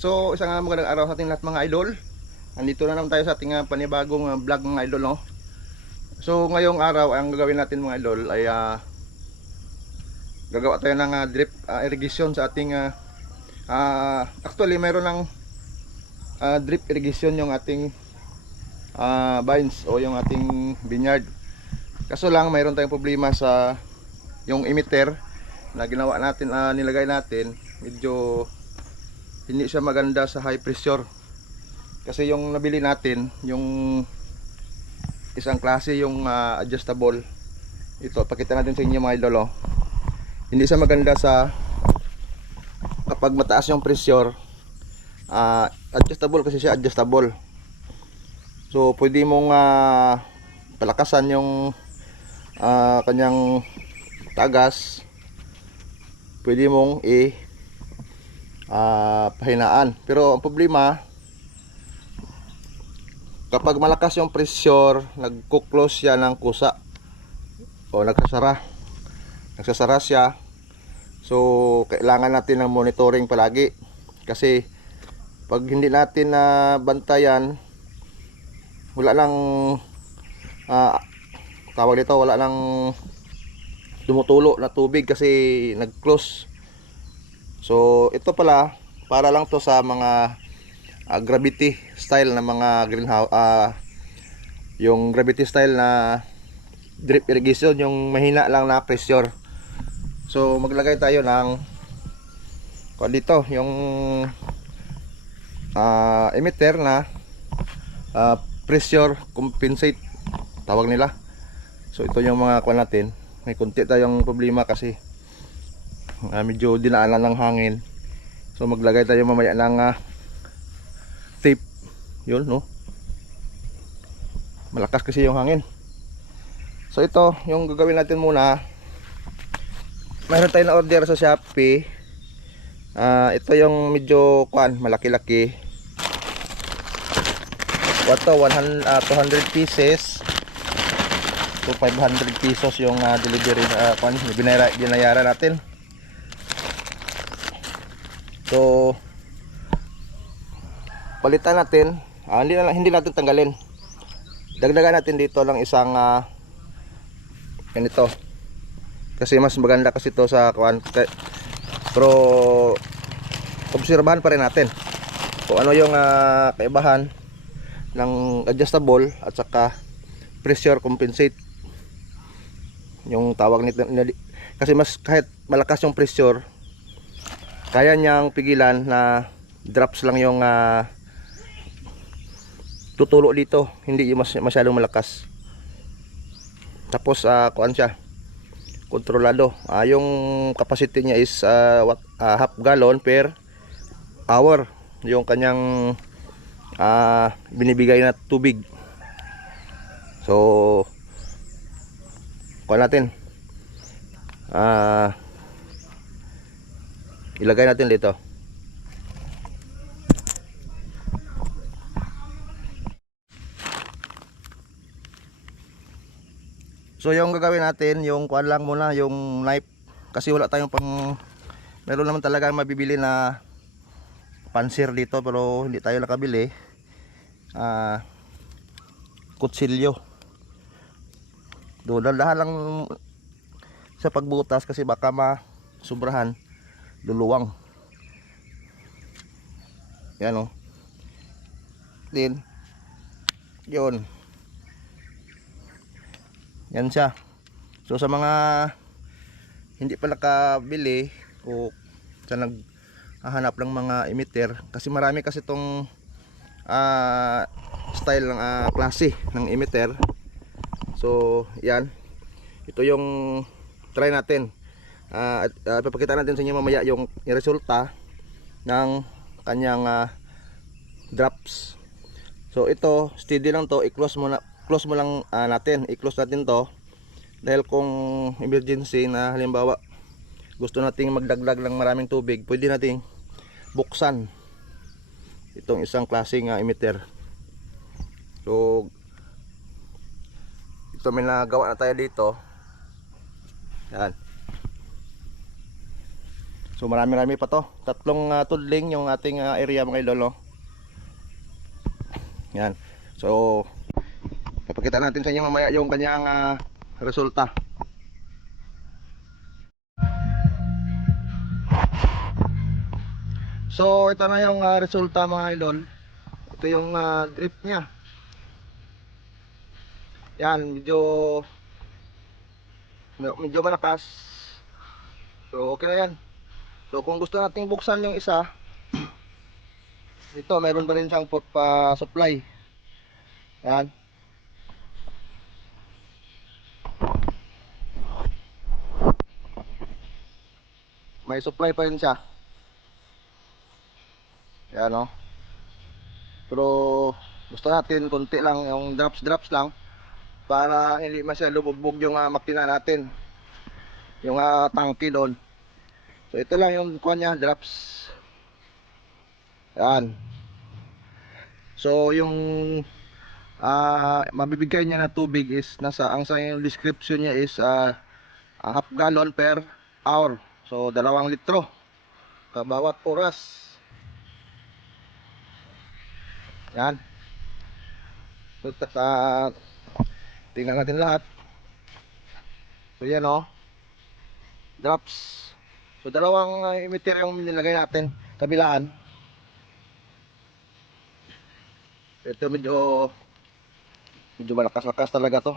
So isang magandang araw sa ating lahat mga idol. Andito na naman tayo sa ating panibagong vlog mga idol, no? So ngayong araw ang gagawin natin mga idol ay gagawa tayo ng drip irrigation sa ating actually mayroon ng drip irrigation yung ating vines o yung ating vineyard. Kaso lang mayroon tayong problema sa yung emitter na ginawa natin, nilagay natin, medyo hindi siya maganda sa high pressure. Kasi yung nabili natin, yung isang klase, yung adjustable. Ito, pakita natin sa inyo mga idol, oh. Hindi siya maganda sa kapag mataas yung pressure. Adjustable kasi siya, adjustable. So pwede mong palakasan yung kanyang tagas. Pwede mong pahinaan. Pero ang problema, kapag malakas yung pressure, nagko-close siya ng kusa o nagsasara siya. So kailangan natin ng monitoring palagi, kasi pag hindi natin bantayan, wala nang tawag dito, wala nang tumutulo na tubig kasi nag-close. So ito pala, para lang to sa mga gravity style na mga greenhouse, yung gravity style na drip irrigation, yung mahina lang na pressure. So maglagay tayo ng dito yung emitter na pressure compensate tawag nila. So ito yung mga kuha natin. May konti tayong problema kasi medyo dinaanan ng hangin. So maglagay tayo mamaya ng tape. Yun, no? Malakas kasi yung hangin. So ito yung gagawin natin muna. Mayroon tayong na order sa Shopee. Ito yung medyo malaki-laki. Ito 200 pieces. So 500 pesos yung delivery binayaran natin. So palitan natin, hindi natin tanggalin. Dagdagan natin dito ng isang ganito. Kasi mas maganda kasi ito sa pero obserbahan pa rin natin kung ano yung kaibahan ng adjustable at saka pressure compensate, yung tawag nito. Kasi kahit malakas yung pressure, kaya niyang pigilan na drops lang yung tutulo dito, hindi yung masyadong malakas. Tapos kuan siya, kontrolado. Yung capacity niya is half gallon per hour, yung kanyang binibigay na tubig. So kuan natin, ilagay natin dito. So yung gagawin natin, yung kuan lang muna, yung knife, kasi wala tayong meron naman talaga mabibili na pansir dito, pero hindi tayo nakabili. Kutsilyo. Dahan lang sa pagbutas kasi baka masubrahan, luluwang. Yan, o. Din yun, yan siya. So sa mga hindi pa nakabili o sa naghahanap ng mga emitter, kasi marami kasi itong style ng klase ng emitter. So yan, ito yung try natin. Papakita natin sa inyo mamaya yung resulta ng kanyang drops. So ito, steady lang to, i-close mo lang natin, i-close natin to, dahil kung emergency na halimbawa gusto nating magdagdag ng maraming tubig, pwede nating buksan itong isang klaseng emitter. So ito, may nagawa na tayo dito. Yan. So marami-rami pa to. Tatlong tudling yung ating area mga idol, oh. Yan. So papakita natin sa inyo mamaya yung kanyang resulta. So ito na yung resulta mga idol. Ito yung drip niya. Yan, medyo malakas. So okay na yan. So kung gusto nating buksan yung isa, ito meron pa rin siyang supply. Yan. May supply pa rin siya. Yan, oh. Pero gusto natin konti lang, yung drops lang, para hindi masyado bugbog yung makina natin, yung tangke doon. So ito lang yung kuha niya, drops. Yan. So yung mabibigay niya na tubig is ang sa yung description niya is half gallon per hour. So 2 litro bawat oras. Yan. So tingnan natin lahat. So yan, oh, drops. So 2 emitter yung nilagay natin kabilaan. Ito medyo malakas talaga to.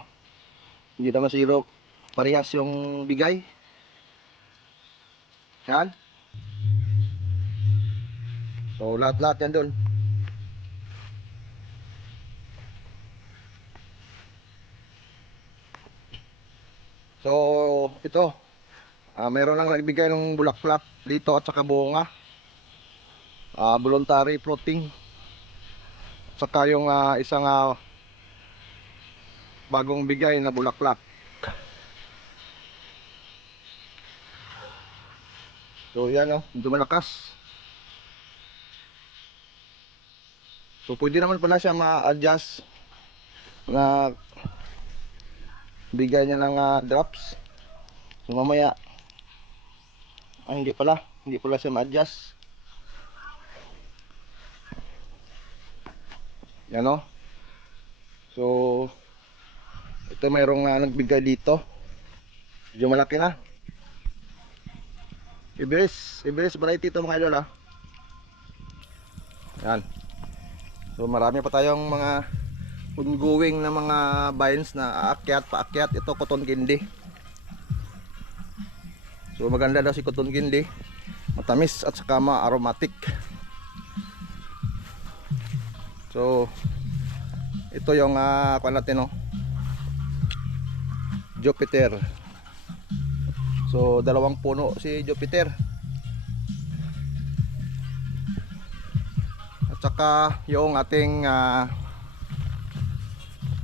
Hindi naman zero, parehas yung bigay. Yan. So lahat yan doon. So ito, meron lang nagbigay ng bulaklak dito at saka bunga, voluntary fruiting, saka yung isang bagong bigay na bulaklak. So yan, oh, medyo malakas. So pwede naman pala siya ma-adjust na bigay niya ng drops. So mamaya hindi pala siya ma-adjust. Yan, oh. So ito mayroong nagbigay dito, medyo malaki na. Iberis variety ito mga idol, ah. Yan. So marami pa tayong mga ongoing na mga vines na paakyat. Ito cotton candy. So maganda daw si cotton candy, matamis at saka ma-aromatic. So ito yung kuha natin, oh, Jupiter. So 2 puno si Jupiter. At saka yung ating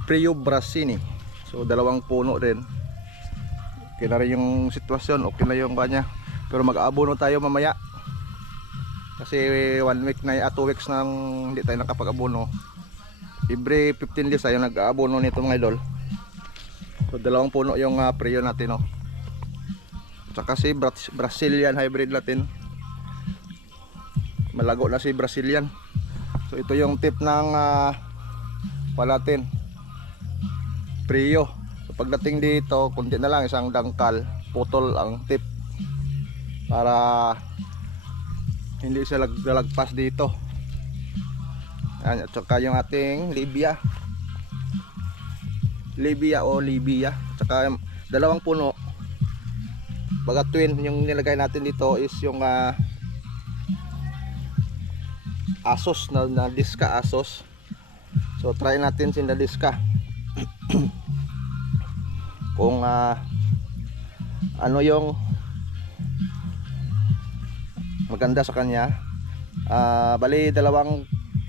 Prio Brasini. So 2 puno din. Okay na rin yung sitwasyon, okay na yung kanya. Pero mag-aabono tayo mamaya. Kasi 1 week na, 2 weeks nang hindi tayo nakapag-abono. Every 15 days tayo nag-aabono nito mga idol. So 2 puno yung Prio natin, oh. Saka si Brazilian hybrid natin, malago na si Brazilian. So ito yung tip ng palatin Prio. So pagdating dito, kunti na lang, isang dangkal, putol ang tip para hindi siya lalagpas dito. Yan. At saka yung ating Libya. At saka 2 puno. Baga twin yung nilagay natin dito is yung Asos na diska Asos. So try natin sin diska kung ano yung maganda sa kanya. Bali 2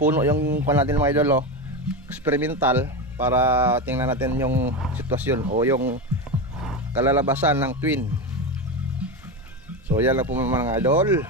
puno yung kuha natin mga idol, oh, experimental, para tingnan natin yung sitwasyon o yung kalalabasan ng twin. So yan lang po mga idol.